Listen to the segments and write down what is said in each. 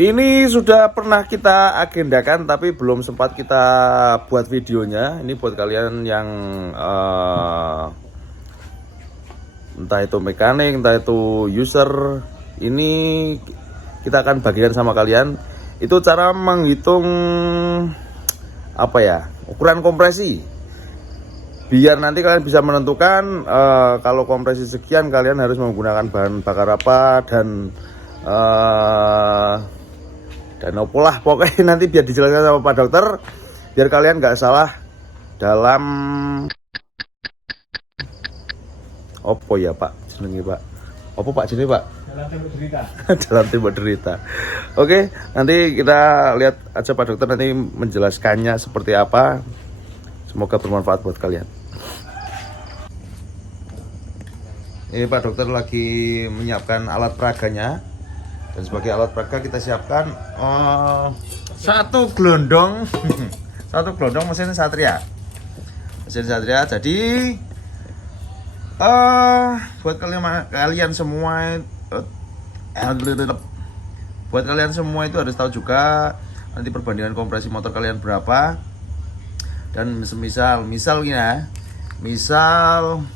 Ini sudah pernah kita agendakan tapi belum sempat kita buat videonya. Ini buat kalian yang entah itu mekanik, entah itu user. Ini kita akan bagikan sama kalian. Itu cara menghitung apa ya, ukuran kompresi. Biar nanti kalian bisa menentukan kalau kompresi sekian kalian harus menggunakan bahan bakar apa dan opolah pokoknya nanti biar dijelaskan sama Pak Dokter biar kalian nggak salah dalam opo ya Pak jenenge Pak opo Pak jenenge Pak Dalam Tembok Derita. dalam Tembok Derita. Oke, nanti kita lihat aja Pak Dokter nanti menjelaskannya seperti apa. Semoga bermanfaat buat kalian. Ini Pak Dokter lagi menyiapkan alat peraganya. Dan sebagai alat peraga kita siapkan satu gelondong satu gelondong mesin Satria. Jadi buat kalian semua itu harus tahu juga nanti perbandingan kompresi motor kalian berapa. Dan misal gini ya, misal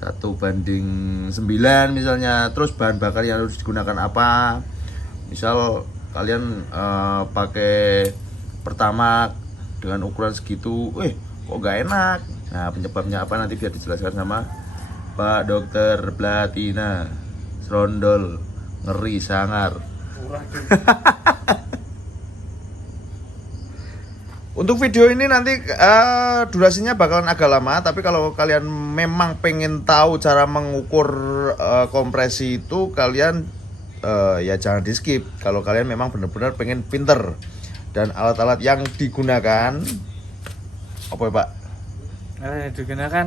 1:9 misalnya, terus bahan bakar yang harus digunakan apa, misal kalian pakai Pertamax dengan ukuran segitu, kok gak enak. Nah penyebabnya apa nanti biar dijelaskan sama Pak Dokter Platina Serondol ngeri sangar. Untuk video ini nanti durasinya bakalan agak lama, tapi kalau kalian memang pengen tahu cara mengukur kompresi itu, kalian ya jangan di skip. Kalau kalian memang benar-benar pengen pinter. Dan alat-alat yang digunakan apa ya Pak? Digunakan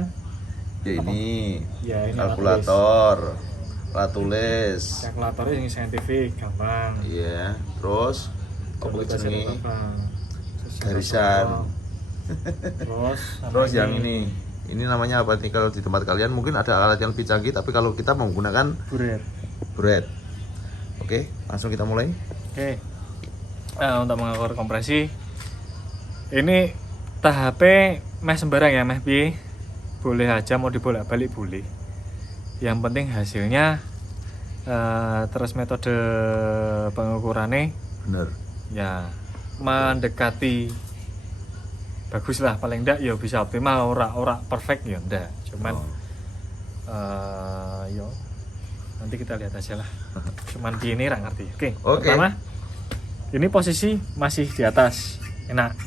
Ya ini, ini kalkulator, alat tulis. kalkulatornya yang saintifik, gampang. Iya, terus apa jenenge? Garisan. Terus yang ini namanya apa nih kalau di tempat kalian? Mungkin ada alat yang lebih canggih, tapi kalau kita menggunakan buret. Oke, langsung kita mulai. Oke. Untuk mengukur kompresi ini tahap meh sembarang ya, meh piye boleh aja, mau dibolak-balik boleh, yang penting hasilnya. Terus metode pengukurannya Bener. ya mendekati bagus lah, paling enggak ya bisa optimal, ora perfect ya enggak, cuman yo nanti kita lihat aja lah. Cuman di ini ngerti. Oke. Pertama ini posisi masih di atas, enak.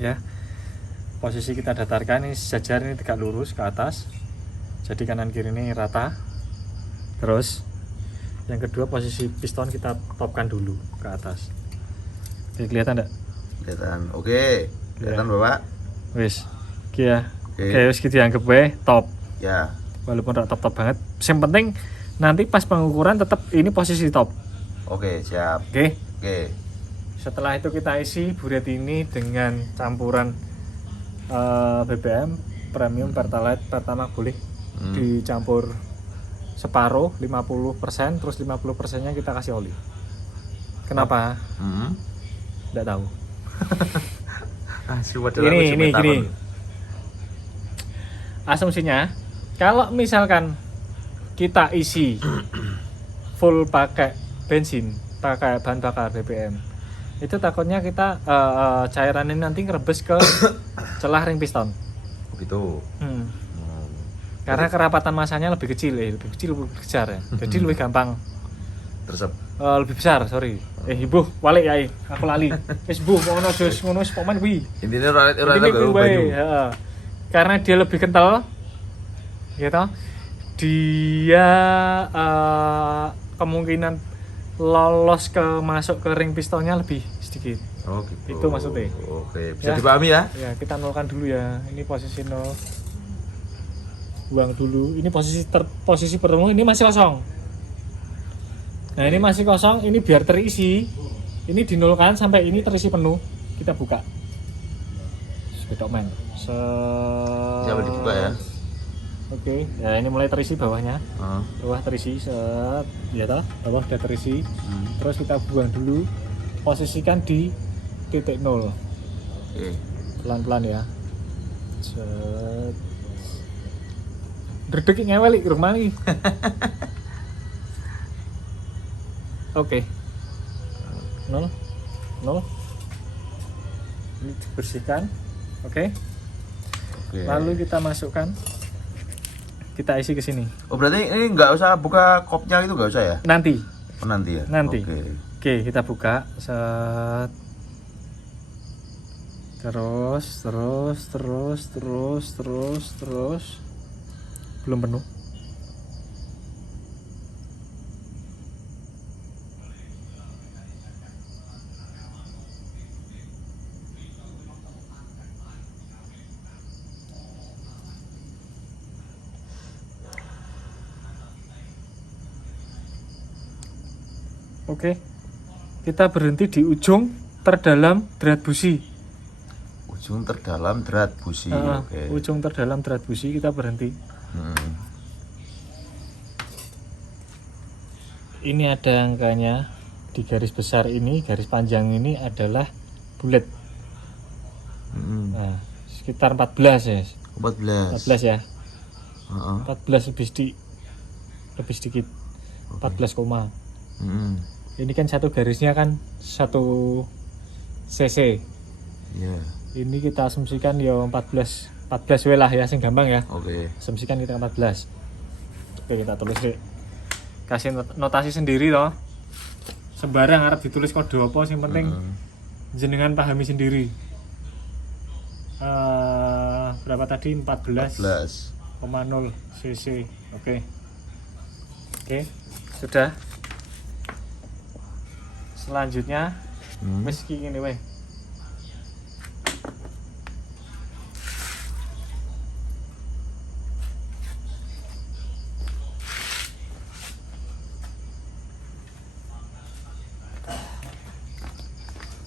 Ya, posisi kita datarkan, ini sejajar, ini tegak lurus ke atas, jadi kanan kiri ini rata. Terus yang kedua posisi piston kita topkan dulu ke atas. Oke, kelihatan enggak? Kelihatan. Oke. Kelihatan ya. Bapak? Wis. Oke ya. Oke, wis kita anggap top. Ya. Walaupun enggak top banget, yang penting nanti pas pengukuran tetap ini posisi top. Oke, siap. Oke. Oke. Setelah itu kita isi buret ini dengan campuran BBM premium, Pertalite, Pertamax boleh dicampur separuh 50%, terus 50% nya kita kasih oli. Kenapa? Nggak tahu. Ini gini. Asumsinya kalau misalkan kita isi full pakai bensin, pakai bahan bakar BBM, itu takutnya kita cairan ini nanti ngerebes ke celah ring piston. Begitu. Karena kerapatan masanya lebih kecil, lebih besar ya. Jadi lebih gampang Tersep. lebih besar, sorry. Ibu, balik ya, aku lali. Wis bu, ngono jos, ngono wis pomen kuwi. Intinya ralat banyu. Karena dia lebih kental, gitu. Dia kemungkinan lolos masuk ke ring pistonnya lebih sedikit. Oh gitu. Itu maksudnya. Oke, bisa dipahami ya? Ya, kita nolkan dulu ya. Ini posisi nol. Buang dulu. Ini posisi pertemu ini masih kosong. Nah, ini masih kosong, ini biar terisi. Ini dinolkan sampai ini terisi penuh. Kita buka. Sepedok men. Siapa dibuka ya? Oke, ya ini mulai terisi bawahnya. Bawah terisi, set, ya toh, bawah udah terisi. Terus kita buang dulu, posisikan di titik 0. Oke. Pelan-pelan ya. Set. Dredeg ngewel iki rumah nih. Oke. 0. Ini dibersihkan. Oke. Lalu kita masukkan, kita isi ke sini. Oh berarti ini nggak usah buka kopnya itu, nggak usah ya? Nanti. Oh, nanti ya. Nanti. Oke, kita buka. Set. Terus. Belum penuh. Oke, kita berhenti di ujung terdalam drat busi. Ujung terdalam drat busi. Oke. Ujung terdalam drat busi kita berhenti. Ini ada angkanya di garis besar ini, garis panjang ini adalah bulat. Nah, sekitar 14 ya. 14 ya. 14 lebih sedikit. 14 koma. Ini kan satu garisnya kan 1 cc. Yeah. Ini kita asumsikan ya 14 W lah ya, sing gampang ya. Oke. Asumsikan kita 14. Oke, kita tulis deh. Kasih notasi sendiri loh. Sembarang harap ditulis kode apa, yang penting jenengan pahami sendiri. Berapa tadi? 14,0 cc. Oke, sudah. Selanjutnya meski ini weh.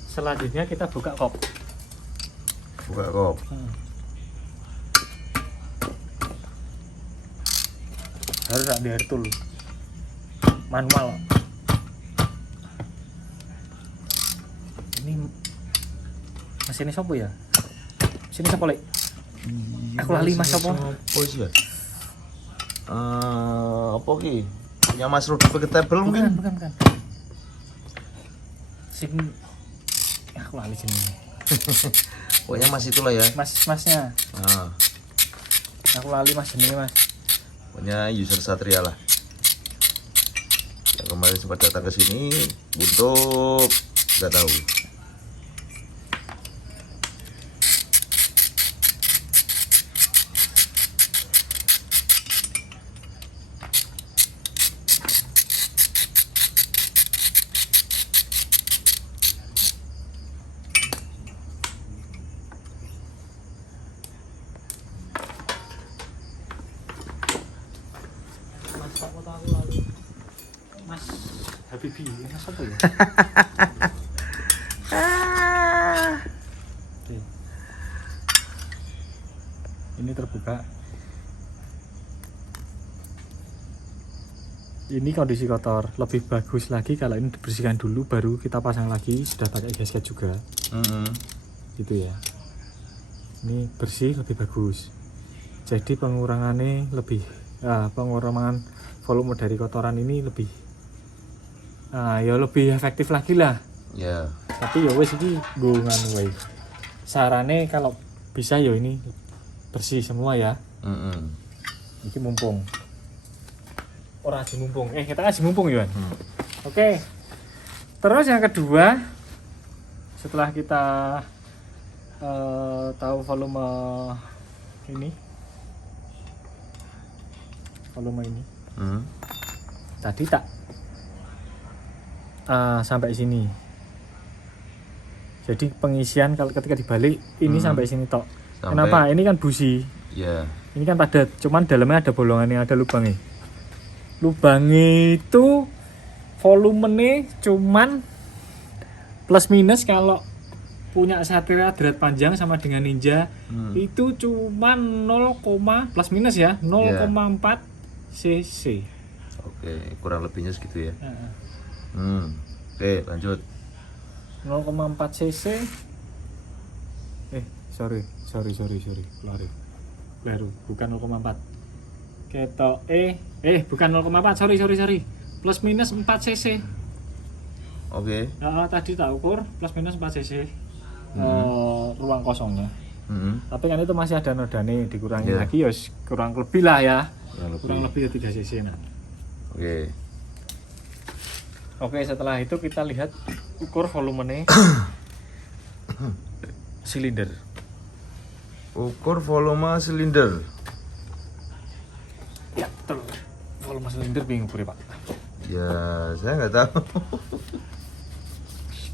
Selanjutnya kita buka kop. Harus ada air tool. Manual. Ini mesinnya sopo ya? Mesinnya sopo lek? Aku lali mas sopo? Apa sih ya? Apa ki? Punya Mas Rudi vegetable mungkin? Bukan. Sing aku lali sini. Pokoknya Mas itulah ya. Masnya. Aku lali mas ini mas. Pokoknya user Satria lah. Yang kemarin sempat datang ke sini untuk nggak tahu. Mas Habibi, mas apa ya? Oke. Ini terbuka. Ini kondisi kotor. Lebih bagus lagi kalau ini dibersihkan dulu, baru kita pasang lagi. Sudah pakai gasket juga. Gitu ya. Ini bersih lebih bagus. Jadi pengurangannya lebih, pengurangan volume dari kotoran ini lebih, ya lebih efektif lagi lah. Ya. Tapi ya wes iki gungan wae. Sarane kalau bisa ya ini bersih semua ya. Iki mumpung. Ora aja mumpung. Kita aja mumpung ya. Oke. Terus yang kedua, setelah kita tahu volume ini. Tadi tak sampai sini. Jadi pengisian kalau ketika dibalik ini sampai sini tok. Kenapa? Ini kan busi. Ya. Ini kan padat, cuman dalamnya ada bolongannya, ada lubangnya. Lubangnya itu volumenya cuman plus minus kalau punya Satria Dread panjang sama dengan Ninja itu cuma 0, plus minus ya 0,4 cc. Oke, kurang lebihnya segitu ya. Oke, lanjut. 0,4 cc. Sorry. Baru bukan 0,4. Ketok bukan 0,4, sorry. Plus minus 4 cc. Oke. Tadi tak ukur plus minus 4 cc. Ruang kosongnya. Tapi kan itu masih ada nodane, dikurangi lagi ya kurang lebih lah ya. Kurang lebih ya 3 cc nah. Oke, setelah itu kita lihat ukur volumenya silinder. Ukur volume silinder. Ya, betul. Volume silinder bingung Pak. Ya, saya nggak tahu.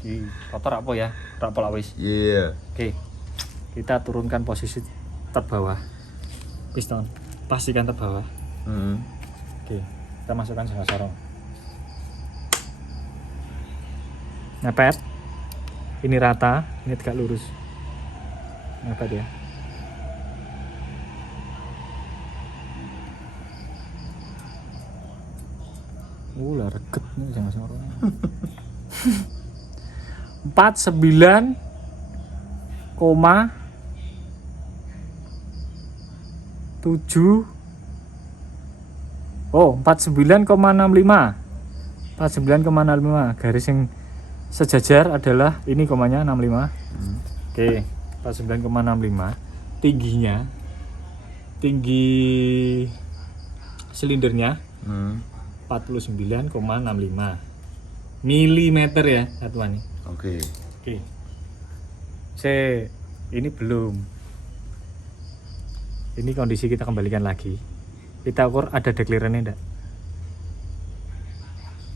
Iki kotor apa ya? Tak pola wis. Iya. Oke. Kita turunkan posisi terbawah. Piston. Pastikan terbawah. Oke. Kita masukkan sorong. Ngepet. Ini rata, ini tegak lurus. Ngepet ya. Lah reket nih jangan sorong. 49,7 49,65 garis yang sejajar adalah ini komanya 65. Oke, 49,65 tinggi silindernya 49,65 milimeter ya satuan ini. Oke. Ini belum. Ini kondisi kita kembalikan lagi. Kita ukur ada deklirannya enggak?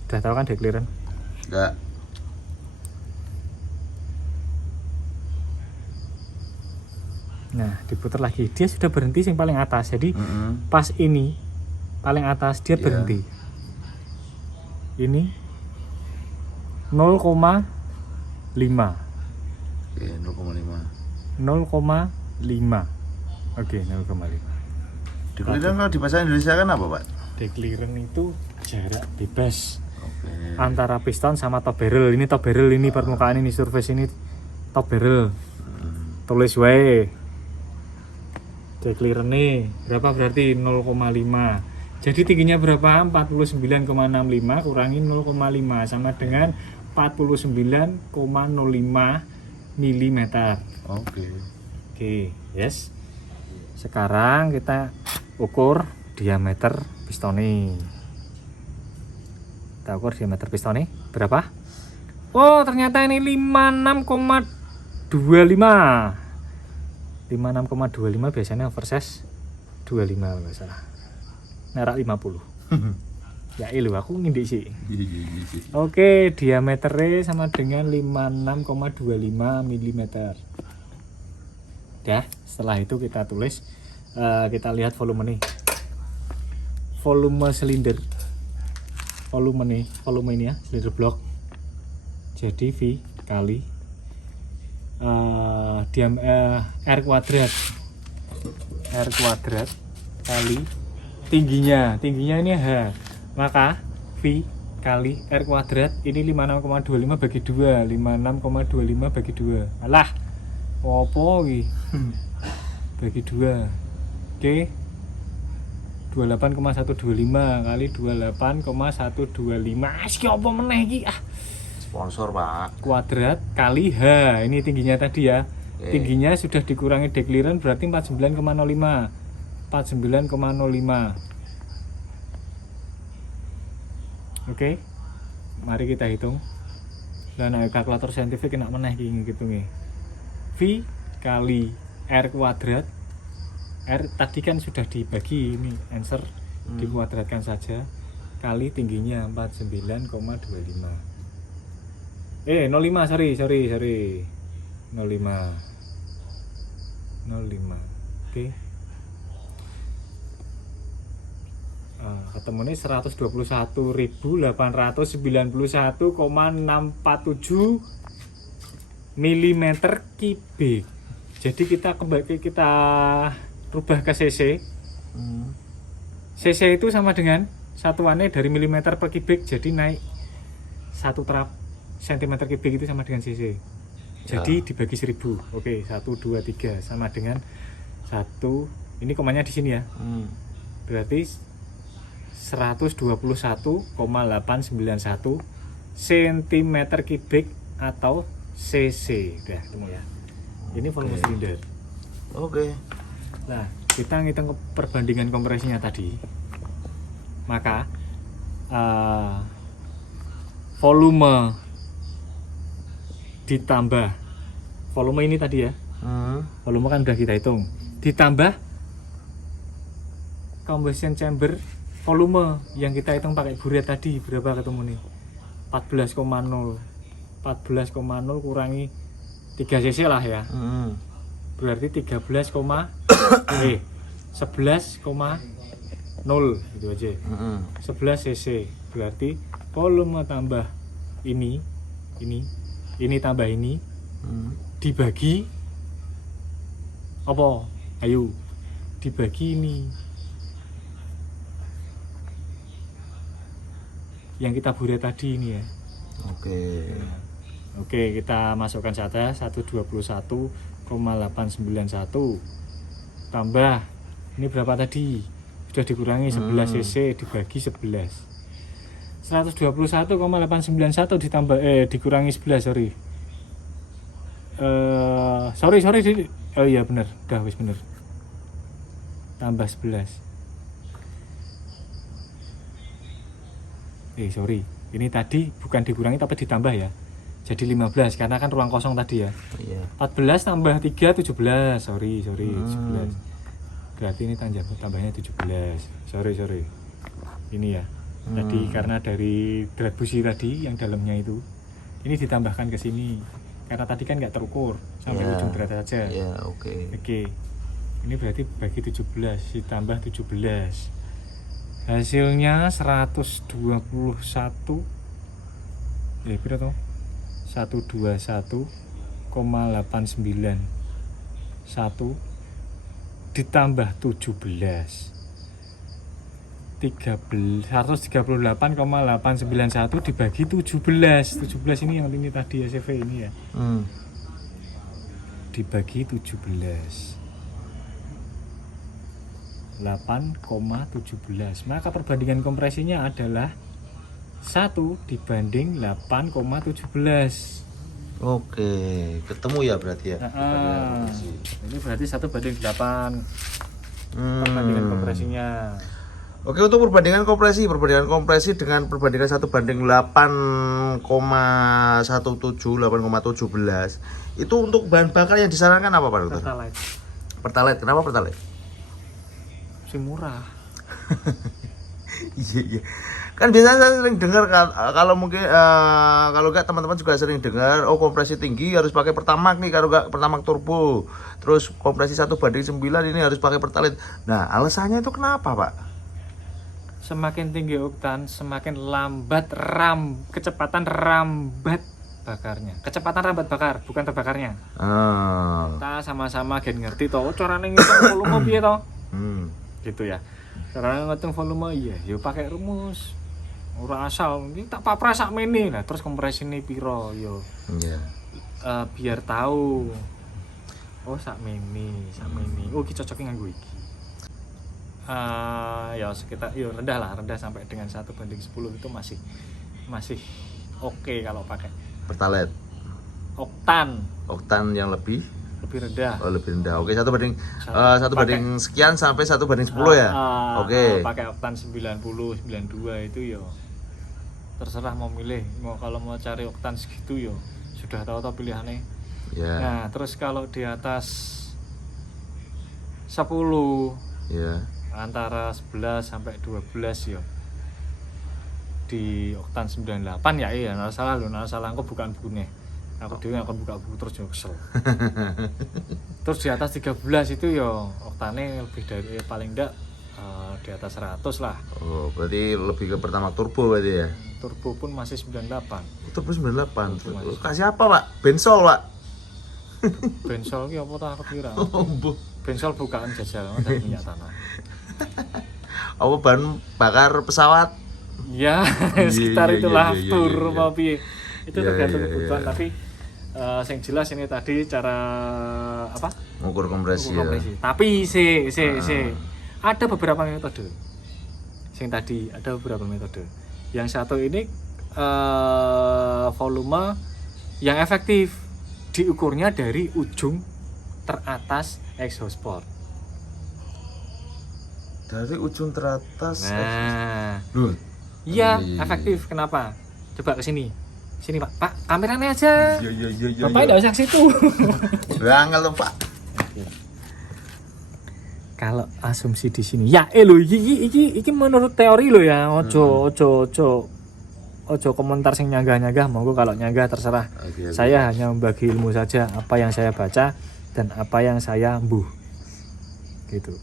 Udah tahu kan dekliran? Enggak. Nah, diputar lagi. Dia sudah berhenti yang paling atas. Jadi pas ini paling atas dia berhenti. Ini 0,5. Oke, 0,5. Oke, 0,5. Dekliran kalau di bahasa Indonesia kan apa, Pak? Dekliran itu jarak bebas Oke. antara piston sama top barrel. Ini top barrel, ini permukaan ini surface ini top barrel. Tulis wae. Dekliran nih berapa berarti 0,5. Jadi tingginya berapa? 49,65 kurangi 0,5 sama dengan 49,05 mm. Oke, yes. Sekarang kita ukur diameter pistonnya. Kita ukur diameter pistonnya berapa? Oh, ternyata ini 56,25. 56,25 biasanya oversize 25 enggak salah. Nerak 50. Ya ilu aku ngindik sih. Oke, diameternya sama dengan 56,25 mm. Ya, setelah itu kita tulis, kita lihat volume nih. Volume silinder. Volume ini ya, silinder blok. Jadi V kali R kuadrat kali tingginya ini H, maka V kali R kuadrat ini 56,25 bagi 2. 56,25 bagi 2. Alah opo iki bagi 2. Oke, 28,125 kali 28,125. Iki opo meneh iki Sponsor, Pak. Kuadrat kali H, ini tingginya tadi ya. Tingginya sudah dikurangi dekliran berarti 49,05. 49,05. Oke. Mari kita hitung. Lah nek kalkulator saintifik enak meneh iki ngitungnya. V kali R kuadrat. R tadi kan sudah dibagi, ini answer dikuadratkan saja, kali tingginya 49,25. 05, sorry 05. Oke. Ketemunya 121.891,647 milimeter kubik. Jadi kita rubah ke cc. cc itu sama dengan satuannya dari milimeter per kubik, jadi naik 1 terap sentimeter kubik itu sama dengan cc. Jadi dibagi 1000. Oke, 1 2 3 sama dengan 1, ini komanya di sini ya. Berarti 121,891 cm kubik atau cc. Udah ketemu ya. Ini volume silinder. Oke. Nah, kita ngitung perbandingan kompresinya tadi. Maka volume ditambah volume ini tadi ya. Volume kan udah kita hitung. Ditambah combustion chamber volume yang kita hitung pakai buret tadi, berapa ketemu nih? 14,0 kurangi 3 cc lah ya. Berarti 11,0 gitu aja. 11 cc. Berarti volume tambah ini tambah ini dibagi apa? Ayo dibagi ini yang kita buret tadi ini ya. Oke, kita masukkan saja 121,891 tambah ini berapa tadi? Sudah dikurangi 11 cc dibagi 11. 121,891 ditambah dikurangi 11, sorry. Oh iya bener, udah wis bener. Tambah 11. Sorry. Ini tadi bukan dikurangi tapi ditambah ya. Jadi 15 karena kan ruang kosong tadi ya. 14 tambah 3 17. Sorry 17. Berarti ini tambahnya 17. Sorry. Ini ya. Tadi karena dari drat busi tadi yang dalamnya itu ini ditambahkan ke sini. Karena tadi kan nggak terukur sampai ujung drat saja. Oke. Ini berarti bagi 17 ditambah 17. Hasilnya 121 berapa toh? 121,891 ditambah 17 138,891 dibagi 17 ini yang ini tadi ACV ini ya. Dibagi 17 8,17. Maka perbandingan kompresinya adalah 1 dibanding 8,17. Oke, ketemu ya berarti ya. Ini berarti 1 banding 8 perbandingan kompresinya. Oke, untuk perbandingan kompresi dengan perbandingan 1 banding 8,17 itu untuk bahan bakar yang disarankan apa Pak Dokter? Pertalite. Kenapa Pertalite? Murah. Iya. Kan biasanya saya sering dengar kalau mungkin kalau enggak teman-teman juga sering dengar kompresi tinggi harus pakai Pertamax nih, kalau enggak Pertamax turbo. Terus kompresi 1 banding 9 ini harus pakai Pertalite. Nah, alasannya itu kenapa, Pak? Semakin tinggi oktan, semakin lambat kecepatan rambat bakarnya. Kecepatan rambat bakar, bukan terbakarnya. Kita sama-sama gen ngerti toh carane ngitung volume piye toh? Gitu ya. Carane ngitung volume iya, ya pakai rumus. Ora asal iki tak papras sakmene. Nah, terus kompresine piro yo. Biar tahu. Oh, sakmene. Oh, iki cocoke nganggo iki. Ya sekitar rendah sampai dengan 1 banding 10 itu masih oke kalau pakai Pertalite. Oktan yang lebih rendah. Lebih rendah. Oke, 1 banding sekian sampai 1 banding 10 ya. Oke. Pakai oktan 90, 92 itu ya terserah mau milih. Kalau mau cari oktan segitu ya sudah tahu pilihannya. Nah, terus kalau di atas 10 antara 11 sampai 12 ya di oktan 98 ya nggak salah aku bukan bukunya. Aku dhewe akan buka buku terus yo kesel. Terus di atas 13 itu ya oktane lebih dari paling enggak di atas 100 lah. Oh, berarti lebih ke Pertamax turbo berarti ya. Turbo pun masih 98. Turbo 98. Kasih apa, Pak? Bensol, Pak. Bensol ki apa ta aku kira. Oh, mbuh. Bensol bukaan jajal dari minyak tanah. Apa bahan bakar pesawat? Ya, Iya, sekitar iya, itulah iya, iya, tur iya. apa piye. Itu Iya, tergantung iya, kebutuhan, iya. tapi yang jelas ini tadi cara apa? Ngukur kompresi ya. Kompresi. Tapi ada beberapa metode. Yang tadi ada beberapa metode. Yang satu ini volume yang efektif diukurnya dari ujung teratas exhaust port. Dari ujung teratas. Nah, Loh. iya Iya. efektif. Kenapa? Coba ke sini. Sini Pak. Pak, kameranya aja. Iya. Bapak tidak usah ke situ. Angel tuh, Pak. Kalau asumsi di sini, ya lho iki menurut teori lo ya. Ojo komentar sing nyanggah-nyanggah, monggo kalau nyanggah terserah. Oke. Saya hanya membagi ilmu saja, apa yang saya baca dan apa yang saya mbuh. Gitu.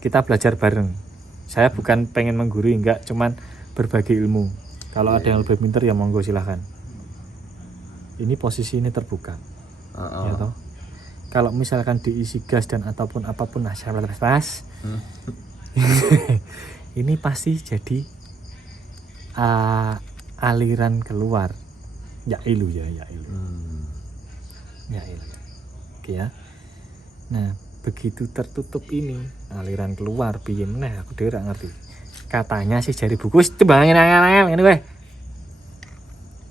Kita belajar bareng. Saya bukan pengen menggurui, enggak, cuman berbagi ilmu. Kalau ada yang lebih pintar ya monggo silahkan. Ini posisi ini terbuka. Ya toh. Kalau misalkan diisi gas dan ataupun apapun pas. Ini pasti jadi aliran keluar. Ya ilu. Oke ya. Nah, begitu tertutup ini aliran keluar piye meneh aku dhewe ora ngerti. Katanya sih jari buku wis tembangin angel ngene wae.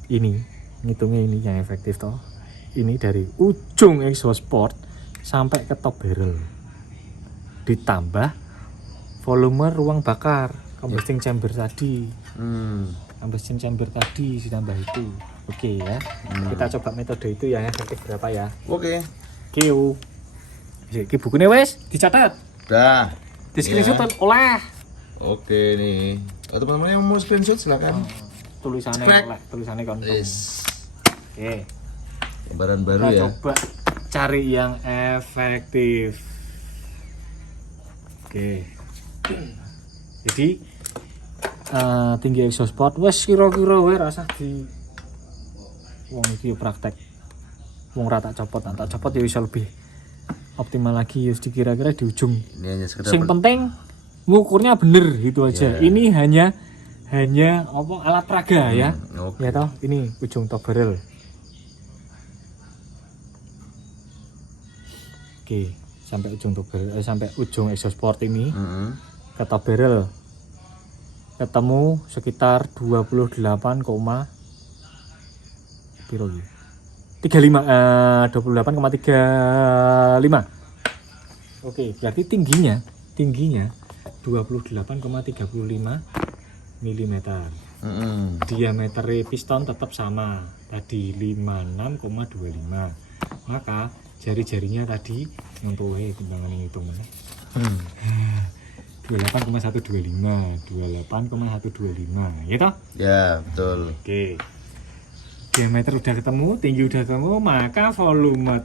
Ini ngitungnya ini yang efektif toh. Ini dari ujung exhaust port sampai ke top barrel. Ditambah volume ruang bakar, combustion chamber tadi. Combustion chamber tadi ditambah itu. Oke ya. Kita coba metode itu yang efektif berapa ya. Oke. Kiu. Iki bukune wis dicatat. Dah. Di screenshot oleh. Oke nih. Teman-teman yang mau screenshot silakan. Tulisannya Cekrek. oleh, tulisannya kontung. Yes. Oke. Lembaran baru Kita ya. coba cari yang efektif. Oke. Jadi tinggi exhaust port wes kira-kira wae rasah di wong iki praktek. Wong rata copot ya bisa lebih optimal lagi ya dikira-kira di ujung. Ini hanya sekedar Yang penting ngukurnya bener gitu aja. Yeah. Ini hanya apa alat peraga ya. Oke. Ya toh, ini ujung top barrel. Oke, sampai ujung top barrel, sampai ujung exhaust port ini ke top barrel ketemu sekitar 28, piro iki? 28,35. Oke, berarti tingginya 28,35 mm. Diameter piston tetap sama tadi 56,25. Maka jari-jarinya tadi nyentuhe timbangan hitung mana? 28,125 ya toh? Ya, betul. Oke. Diameter udah ketemu, tinggi udah ketemu, maka volume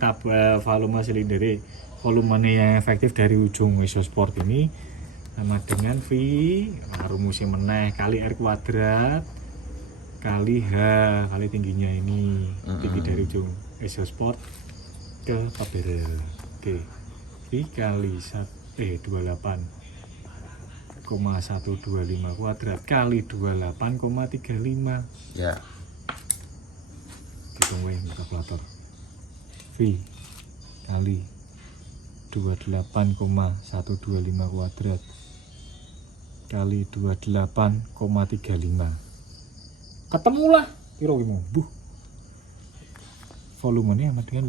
volumenya yang efektif dari ujung exhaust port ini sama dengan V rumusnya meneh kali R kuadrat kali H kali tingginya ini tinggi dari ujung exhaust port ke top barrel. Oke. V kali 28,125 kuadrat kali 28,35. Ya. Hitung wae kalkulator. V kali 28,125 kuadrat kali 28,35. Ketemulah kira ki buh. Volumenya sama dengan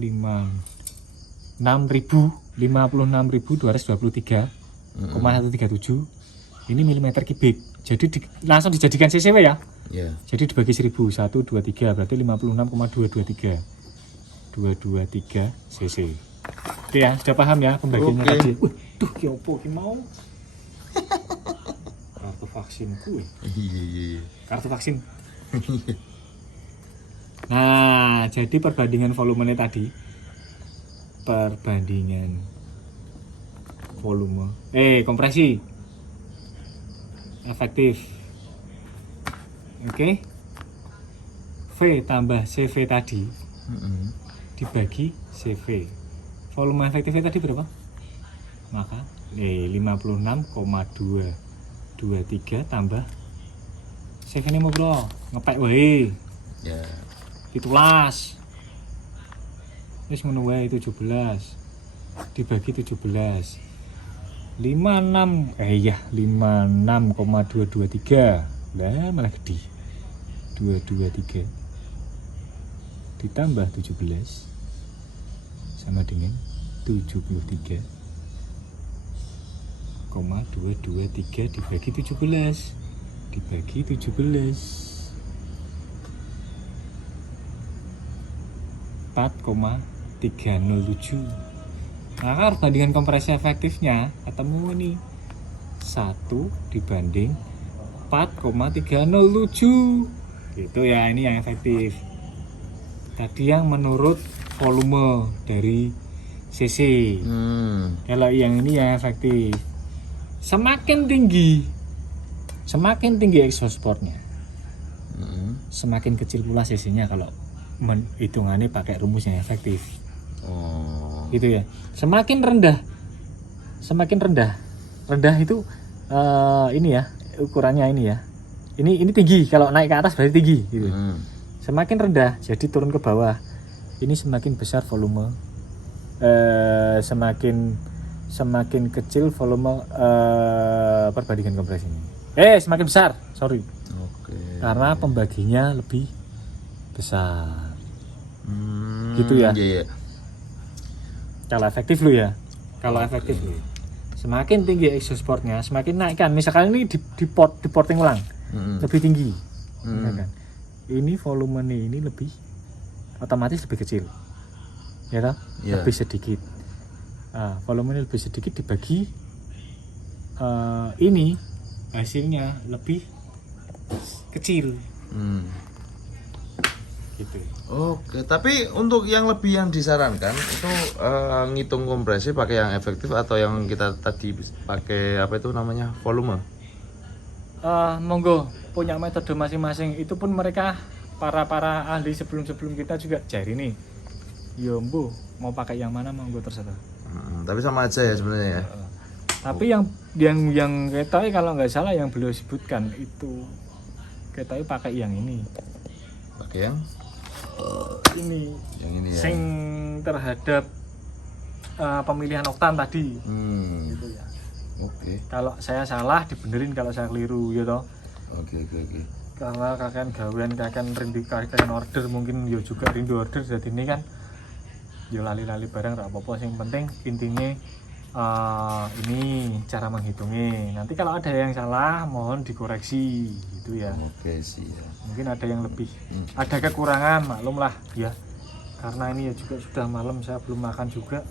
56.223,137. Ini milimeter kubik. Jadi langsung dijadikan cc ya. Ya. Jadi dibagi 1000, 1, 2, 3 berarti 56,223 cc. Oke ya, sudah paham ya pembagiannya tadi. Tuh ki opo ki mau? Kartu vaksinku. Iya. Kartu vaksin. Nah, jadi perbandingan volumenya tadi. Perbandingan volume. Kompresi. Efektif. Oke. V tambah CV tadi dibagi CV. Volume efektifnya tadi berapa? Maka 56,223 tambah CV ini mau bro ngepek wae. Ya. Ditulas. Wis ngono wae 17. Dibagi 17. 56,223. Lah malah gede. 223 ditambah 17 sama dengan 73,223 dibagi 17 dibagi 17 4,307. Maka harus bandingkan kompresi efektifnya ketemu ini 1 dibanding 4,307 gitu ya. Ini yang efektif. Tadi yang menurut volume dari cc. Kalau yang ini yang efektif. Semakin tinggi exhaust portnya, semakin kecil pula cc-nya kalau hitungannya pakai rumus yang efektif. Gitu ya. Semakin rendah itu ini ya ukurannya ini ya. Ini tinggi, kalau naik ke atas berarti tinggi gitu. Semakin rendah jadi turun ke bawah. Ini semakin besar volume. Semakin kecil volume perbandingan kompresinya. Semakin besar, sorry. Karena pembaginya lebih besar. Gitu ya. Yeah. Kalau efektif lu ya. Kalau efektif lu. Semakin tinggi exhaust portnya, semakin naikkan. Misalkan ini di porting ulang. Lebih tinggi. Misalkan. Ini volume ini lebih otomatis lebih kecil. Ya toh? Yeah. Lebih sedikit. Volume lebih sedikit dibagi ini hasilnya lebih kecil. Gitu. Oke, tapi untuk yang lebih yang disarankan itu ngitung kompresi pakai yang efektif atau yang kita tadi pakai apa itu namanya volume? Monggo punya metode masing-masing. Itu pun mereka para ahli sebelum kita juga jari nih. Yo mbu mau pakai yang mana monggo terserah. Tapi sama aja ya sebenarnya ya. Tapi yang Ketoi kalau nggak salah yang beliau sebutkan itu Ketoi pakai yang ini. Pakai yang ini. Yang ini ya. Sing terhadap pemilihan oktan tadi. Gitu ya. Oke. Kalau saya salah dibenerin kalau saya keliru ya toh. Oke. Karena kakek gawean kakek order mungkin yo juga rindu order jadi ini kan yo lali-lali barang gak apa-apa, yang penting intinya ini cara menghitungnya. Nanti kalau ada yang salah mohon dikoreksi gitu ya. Oke sih ya. Mungkin ada yang lebih ada kekurangan maklum lah ya, karena ini ya juga sudah malam, saya belum makan juga.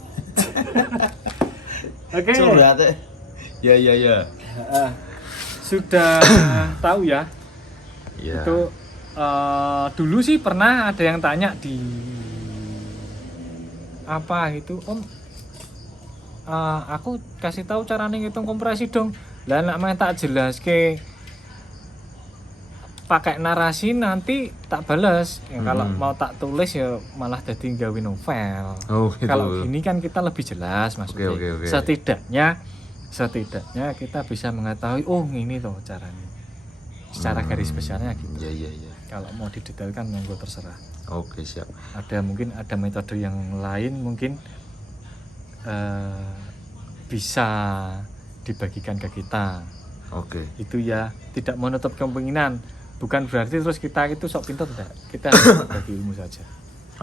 Oke. Curhat ya. Sudah tahu ya. Ya. Itu dulu sih pernah ada yang tanya di apa itu, Om, aku kasih tahu cara ngitung kompresi dong. Lah nak main tak jelas ke pakai narasi nanti tak balas. Kalau mau tak tulis ya malah jadi gawe novel. Gitu. Kalau gini kan kita lebih jelas maksudnya. Okay. Setidaknya kita bisa mengetahui ini tuh caranya. Secara garis besarnya gitu. Iya. Kalau mau didetailkan monggo terserah. Oke, siap. Mungkin ada metode yang lain mungkin bisa dibagikan ke kita. Oke. Itu ya, tidak menutup kemungkinan. Bukan berarti terus kita itu sok pintar, tidak. Kita harus bagi ilmu saja.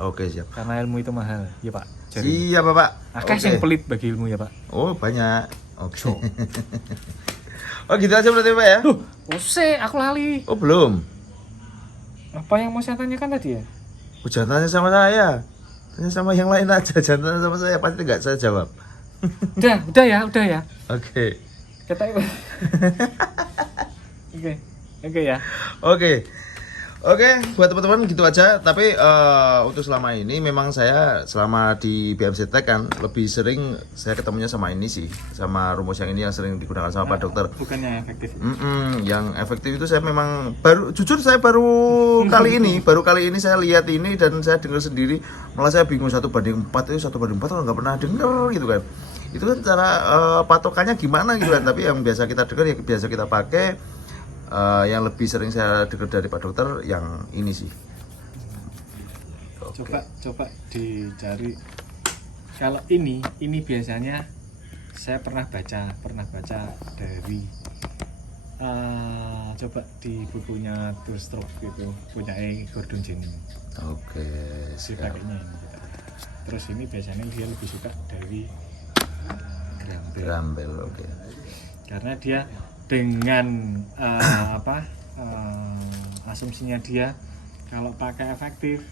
Oke, siap. Karena ilmu itu mahal, ya Pak. Siap, Bapak. Akeh yang pelit bagi ilmu ya Pak. Oh, banyak. Oke. Oh, gitu aja berarti Pak ya? Aku lali. Oh, belum. Apa yang mau saya tanyakan tadi ya? Jangan tanya sama saya. Tanya sama yang lain aja. Jangan tanya sama saya, pasti nggak saya jawab. Udah ya. Oke. Oke ya. Oke. Oke, buat teman-teman gitu aja. Tapi untuk selama ini memang saya selama di BMC Tech kan lebih sering saya ketemunya sama ini sih, sama rumus yang ini yang sering digunakan sama Pak Dokter. Bukannya efektif. Yang efektif itu saya memang jujur saya baru kali ini saya lihat ini dan saya dengar sendiri, malah saya bingung 1:4 itu 1:4 orang nggak pernah dengar gitu kan. Itu kan cara patokannya gimana gitu kan. Tapi yang biasa kita dengar, yang biasa kita pakai. Yang lebih sering saya dengar dari Pak Dokter yang ini sih. Coba dicari. Kalau ini biasanya saya pernah baca dari coba di bukunya Two Stroke gitu, punya Gordon Jenny. Oke. Si pakainya ini gitu. Terus ini biasanya dia lebih suka dari Grambel, oke. Karena dia dengan asumsinya dia kalau pakai efektif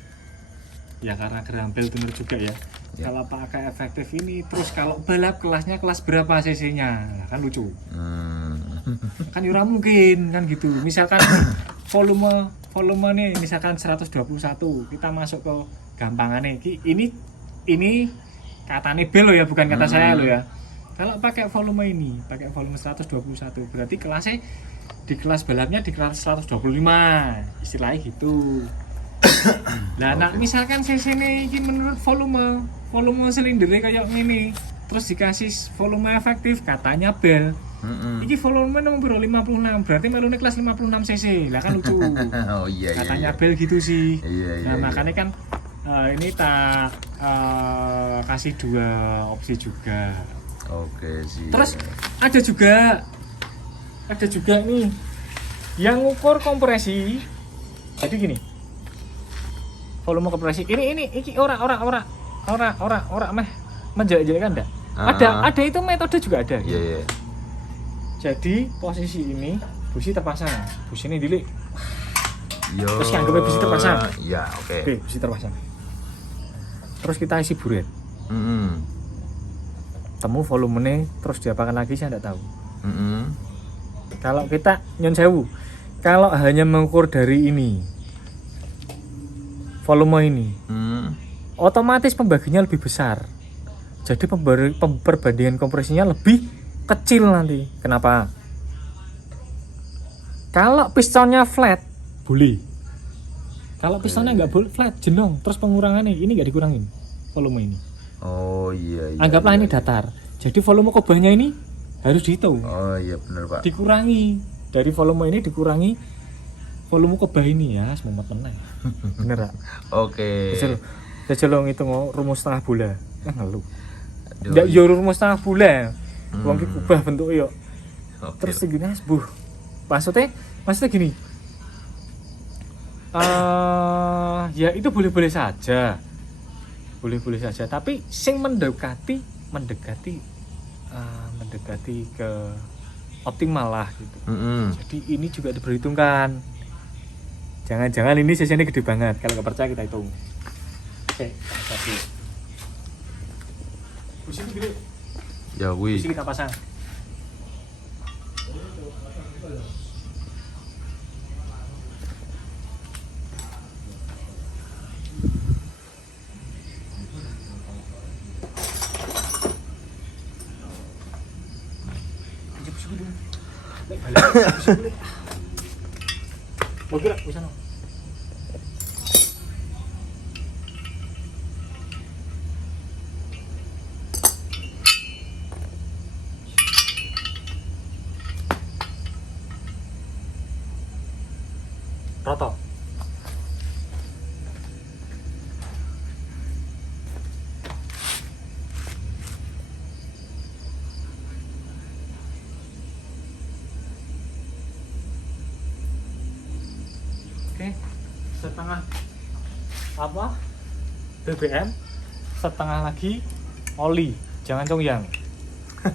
ya, karena Grambel bener juga ya. Kalau pakai efektif ini terus kalau balap kelasnya kelas berapa cc-nya, kan lucu. Kan ora mungkin kan gitu. Misalkan volume nih misalkan 121, kita masuk ke gampangannya ini katanya bel lo ya, bukan kata saya lo ya. Kalau pakai volume 121, berarti kelasnya di kelas balapnya di kelas 125, istilahnya gitu. Nah, misalkan cc ini menurut volume silindernya kayak gini, terus dikasih volume efektif katanya bel. Ini volume nomor 56, berarti melune kelas 56 cc. Lah kan lucu. Oh iya. Katanya bel gitu sih. Iya. Makanya kan ini tak kasih 2 opsi juga. Oke sih. Terus ada juga nih yang ngukur kompresi. Jadi gini, volume kompresi ini ora meh menjelek-jelekan enggak? Ada itu metode juga ada. Iya. Jadi posisi ini busi terpasang, busi ini dilik. Yo. Terus yang busi terpasang. Iya, oke. Oke, busi terpasang. Terus kita isi buret. Temu volumenya terus diapakan lagi saya tidak tahu. Kalau kita nyon sewu, kalau hanya mengukur dari ini volume ini, otomatis pembaginya lebih besar. Jadi perbandingan kompresinya lebih kecil nanti. Kenapa? Kalau pistonnya flat boleh. Kalau pistonnya nggak boleh flat, jenong, terus pengurangannya ini nggak dikurangin volume ini. Oh iya. Anggaplah ini datar. Jadi volume kobahnya ini harus dihitung. Oh iya benar Pak. Dikurangi dari volume ini, dikurangi volume kobah ini ya, semuanya meneh. Bener Pak? Oke. Jajal ngitung rumus setengah bola. Ngeluh. Ndak yo rumus setengah bola. Wong ki kubah bentuknya yo. Terus segini buh. Maksudnya gini. Ya itu boleh-boleh saja. Boleh-boleh saja, tapi sing mendekati ke optimal lah gitu. Jadi ini juga diperhitungkan. Jangan-jangan ini sesinya gede banget. Kalau nggak percaya kita hitung. Oke, satu. Busi ini gede. Ya wih. Busi kita pasang. Mau gerak ke sana. Roto. Oke, setengah apa BBM, setengah lagi oli, jangan congyang,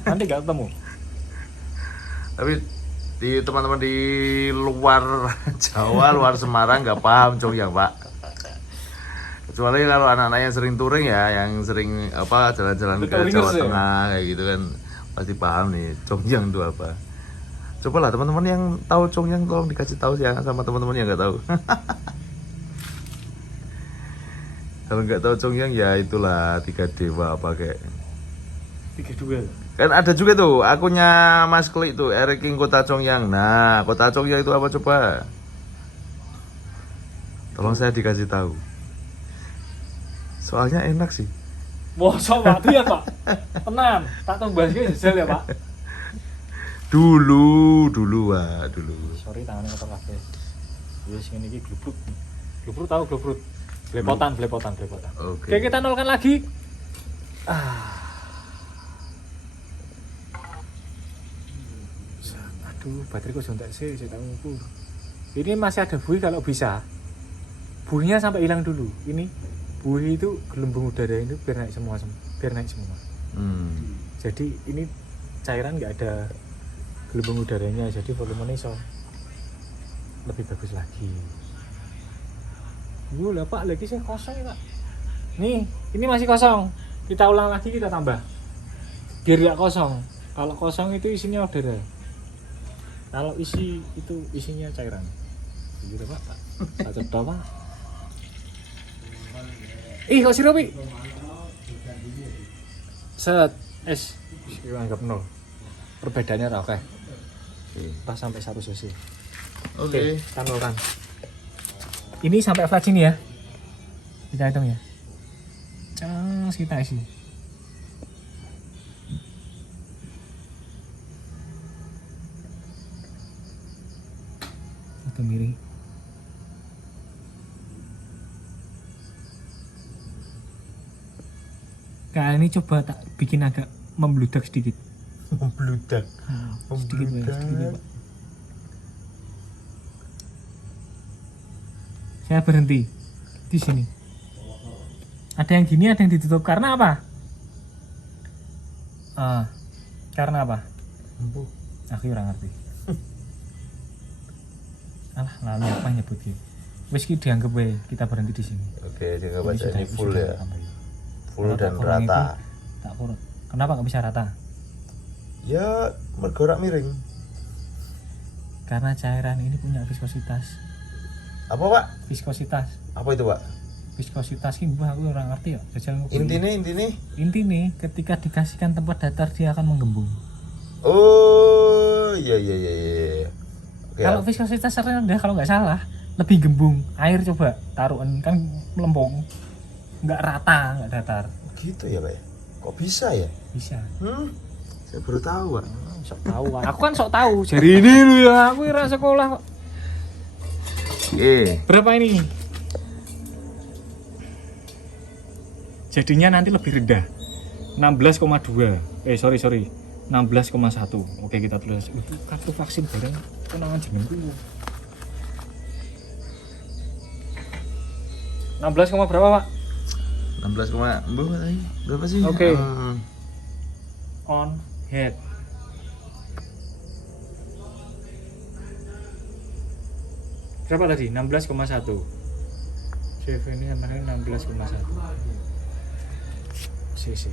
nanti gak ketemu. Tapi di teman-teman di luar Jawa, luar Semarang nggak paham congyang Pak. Kecuali kalau anak-anak yang sering touring ya, yang sering jalan-jalan ke Jawa Tengah kayak gitu kan pasti paham nih congyang itu apa. Cobalah teman-teman yang tahu Chongyang tolong dikasih tahu ya sama teman-teman yang nggak tahu. Kalau nggak tahu Chongyang ya itulah 3 dewa pakai. 32. Kan ada juga tuh akunnya Mas Klik tuh Eric King Kota Chongyang. Nah, Kota Chongyang itu apa coba? Tolong saya dikasih tahu. Soalnya enak sih. Wah, sok waktu ya Pak. Tenang, tak tahu bahas jajal ya Pak. Dulu dulu. Sorry tangannya kotor kabeh. Wis ngene iki glubruk. Glubruk tahu glubruk. Blepotan. Oke, kita nolkan lagi. Aduh, baterai kok jontek sih, saya tak ngukur. Ini masih ada buih kalau bisa. Buihnya sampai hilang dulu. Ini buih itu gelembung udara itu biar naik semua. Jadi ini cairan nggak ada gelembung udaranya, jadi volumenya so lebih bagus lagi. Lah Pak, lagi saya kosong ya Pak. Nih, ini masih kosong. Kita ulang lagi, kita tambah. Biar nggak kosong. Kalau kosong itu isinya udara. Kalau isi itu isinya cairan. Gitu Pak. Tak coba Pak. Kok sirup set es anggap 0. Perbedaannya oke. Pas sampai 1 cc. Oke, kita nolkan. Ini sampai flat sini ya. Kita hitung ya. Cas kita isi. Satu miring. Kali ini coba tak bikin agak membludak sedikit. Membludak. Sedikit Pak. Saya berhenti di sini. Ada yang gini, ada yang ditutup. Karena apa? Karena apa? Aku kurang ngerti. Alah, lalu apa nyebutnya? Wes ki dianggap we, kita berhenti di sini. Oke, dianggap aja ini full sudah, ya. Full dan rata. Tak kurang. Kenapa nggak bisa rata? Ya, bergerak miring. Karena cairan ini punya viskositas. Apa Pak? Viskositas. Apa itu Pak? Viskositas ini aku orang ngerti ya. Intinya ketika dikasihkan tempat datar dia akan menggembung. Oh, iya. Oke, kalau viskositas rendah kalau nggak salah lebih gembung. Air coba taruhan kan melempung, nggak rata, nggak datar. Gitu ya Pak ya? Kok bisa ya? Bisa. Saya baru tahu Pak. Sok tahu. Aku kan sok tahu. Jadi ini lu ya, aku kira sekolah kok. Berapa ini? Jadinya nanti lebih rendah. 16,2. Sorry. 16,1. Oke, kita tulis. Itu kartu vaksin bareng kenangan jenengku. 16, berapa, Pak? 16, berapa sih? Oke. On head. Berapa tadi? 16,1. Save ini namanya 16,1 cc.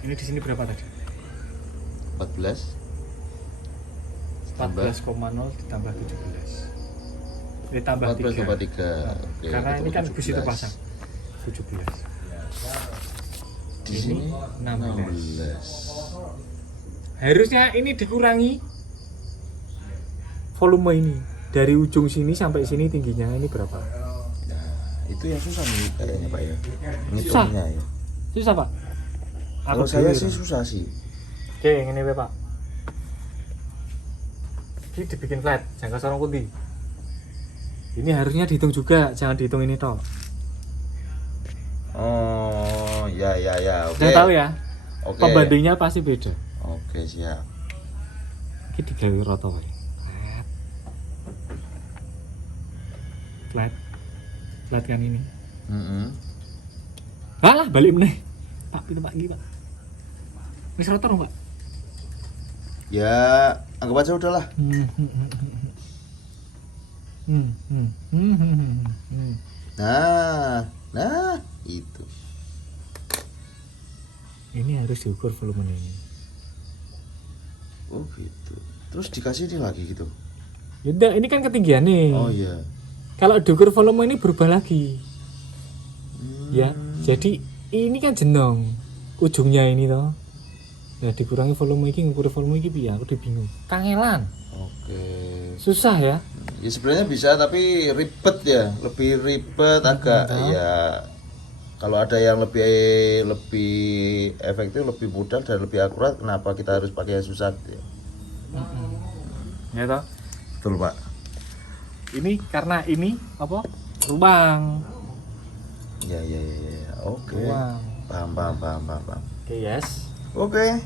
Ini di sini berapa tadi? 14,0 ditambah 17. Ditambah 3. 14,3. Karena ini kan bus itu pasang 17. Di sini 16. Harusnya ini dikurangi volume ini. Dari ujung sini sampai sini tingginya ini berapa? Nah, itu yang susah nih kayaknya Pak ya. Ngitungnya ya. Susah Pak? Kalau saya sih susah sih. Oke, ini Pak. Ini dibikin flat, jangka sorong kunti. Ini harusnya dihitung juga, jangan dihitung ini toh. Oh, ya. Oke. Udah tahu ya? Oke. Pembandingnya pasti beda. Oke, siap. Ini digawe roto wae. Flat kan ini. Alah, balik meneh. Pak, itu Pak, Pak. Wis rotor, Pak. Ya, anggap aja udahlah. Nah, itu. Ini harus diukur volume ini. Oh gitu. Terus dikasih ini lagi gitu. Ya enggak, ini kan ketinggian nih. Oh iya. Kalau diukur volume ini berubah lagi. Ya, jadi ini kan jenong ujungnya ini toh. Ya dikurangi volume ini, ngukur volume ini piye? Aku udah bingung. Kangelan. Oke. Susah ya. Ya sebenarnya bisa tapi ribet ya, lebih ribet agak ya. Kalau ada yang lebih efektif, lebih mudah dan lebih akurat, kenapa kita harus pakai yang susah? Ya. Ya toh. Betul Pak. Ini karena ini apa? Lubang. Ya. Oke. Lubang. Paham. Oke, yes. Oke.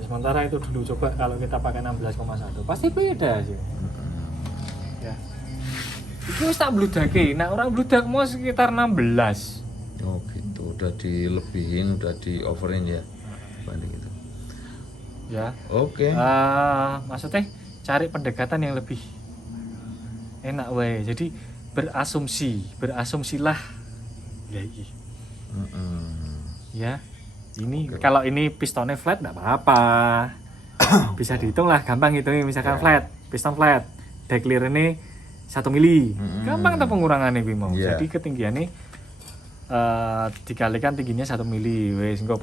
Sementara itu dulu coba kalau kita pakai 16,1 pasti beda sih. Ya. Itu wis tak bludake, nek ora bludak mau sekitar 16. Oh gitu, udah dilebihin, udah di overin ya. Banding itu. Ya. Oke. Maksudnya cari pendekatan yang lebih enak wae. Jadi berasumsilah ya iki. Ya. Ini kalau ini pistonnya flat enggak apa-apa. Bisa dihitung lah, gampang hitungnya misalkan flat, piston flat. Deck clear ini 1 mili. Gampang tuh pengurangannya kuwi mau. Jadi ketinggiannya dikalikan tingginya 1 mili. Wis engko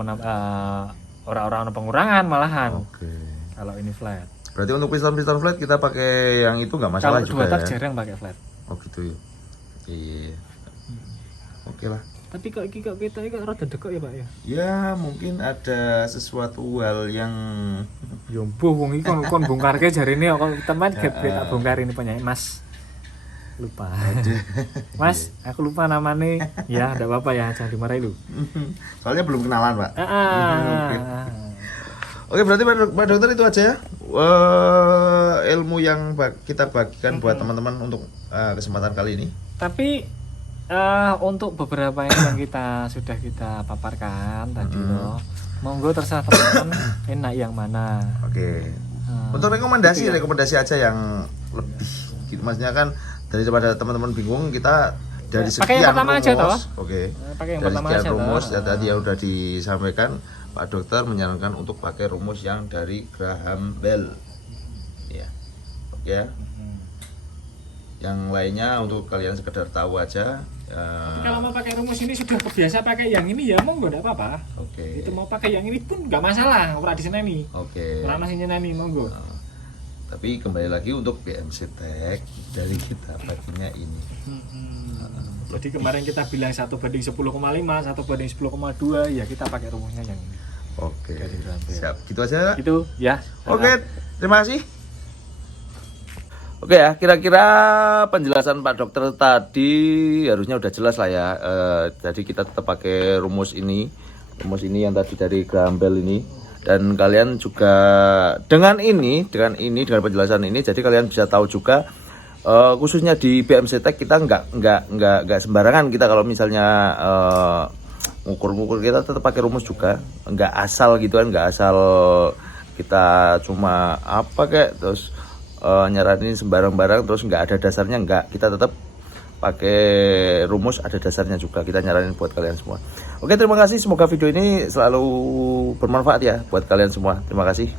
orang-orang ada pengurangan malahan. Oke. Kalau ini flat. Berarti untuk piston flat kita pakai yang itu nggak masalah kalau juga ya? Kalau 2 tak jarang pakai flat. Oh gitu ya. Iya. Oke lah. Tapi kok kita rada dekok ya Pak ya? Ya mungkin ada sesuatu hal yang yo mbuh wong iki kon bongkarke jarine kok teman tak bongkar ini penyanyi Mas. Lupa. Mas, aku lupa namanya. Ya, enggak apa-apa ya, jangan dimarahi lu. Soalnya belum kenalan, Pak. Oke, berarti Pak Dokter itu aja ya. Ilmu yang kita bagikan buat teman-teman untuk kesempatan kali ini. Tapi untuk beberapa yang kita sudah kita paparkan tadi loh, monggo terserah teman-teman enak yang mana. Oke. Untuk rekomendasi aja yang lebih gitu. Maksudnya kan daripada teman-teman bingung, kita dari sekian rumus. Oke. Dari sekian rumus ya tadi yang udah disampaikan, Pak Dokter menyarankan untuk pakai rumus yang dari Graham Bell. Ya. Oke ya. Yang lainnya untuk kalian sekedar tahu aja. Tapi kalau mau pakai rumus ini sudah kebiasa pakai yang ini ya monggo enggak apa-apa. Oke. Itu mau pakai yang ini pun enggak masalah, ora diseneni. Oke. Ora masih nyeneni monggo. Tapi kembali lagi untuk BMC Tech dari kita pakainya ini. Jadi kemarin kita bilang 1:10,5, 1:10,2 ya kita pakai rumusnya yang ini. Oke. Siap. Gitu aja. Itu ya. Oke, terima kasih. Oke ya, kira-kira penjelasan Pak Dokter tadi harusnya udah jelas lah ya. Jadi kita tetap pakai rumus ini yang tadi dari Graham Bell ini. Dan kalian juga dengan penjelasan ini, jadi kalian bisa tahu juga khususnya di BMC Tech kita nggak sembarangan kita kalau misalnya ngukur kita tetap pakai rumus juga, nggak asal gitu kan, nggak asal kita cuma apa kayak terus nyaranin sembarang-barang terus nggak ada dasarnya, nggak, kita tetap pakai rumus ada dasarnya juga, kita nyaranin buat kalian semua. Oke, terima kasih, semoga video ini selalu bermanfaat ya buat kalian semua. Terima kasih.